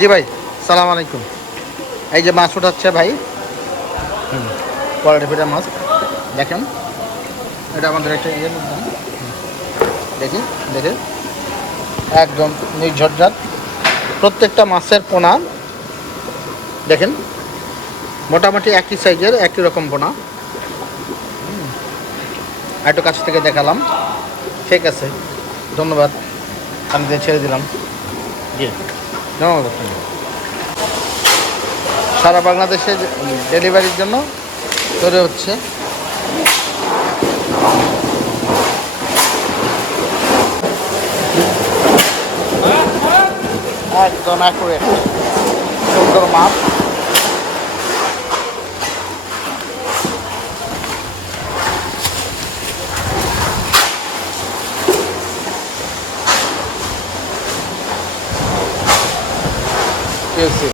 জি ভাই, সালাম আলাইকুম। এই যে মাছ উঠাচ্ছে ভাই, কোয়ালিটি ফিটার মাছ। দেখেন, এটা আমাদের একটা ইয়ে দেখি, দেখে একদম নির্ঝরঝাট। প্রত্যেকটা মাছের পোনা দেখেন মোটামুটি একই সাইজের, একই রকম পোনা। একটু কাছ থেকে দেখালাম। ঠিক আছে, ধন্যবাদ। আমি ছেড়ে দিলাম। জি, ধন্যবাদ। সারা বাংলাদেশে ডেলিভারির জন্য তৈরি হচ্ছে। একদম অ্যাকুরেট, সুন্দর মাছ।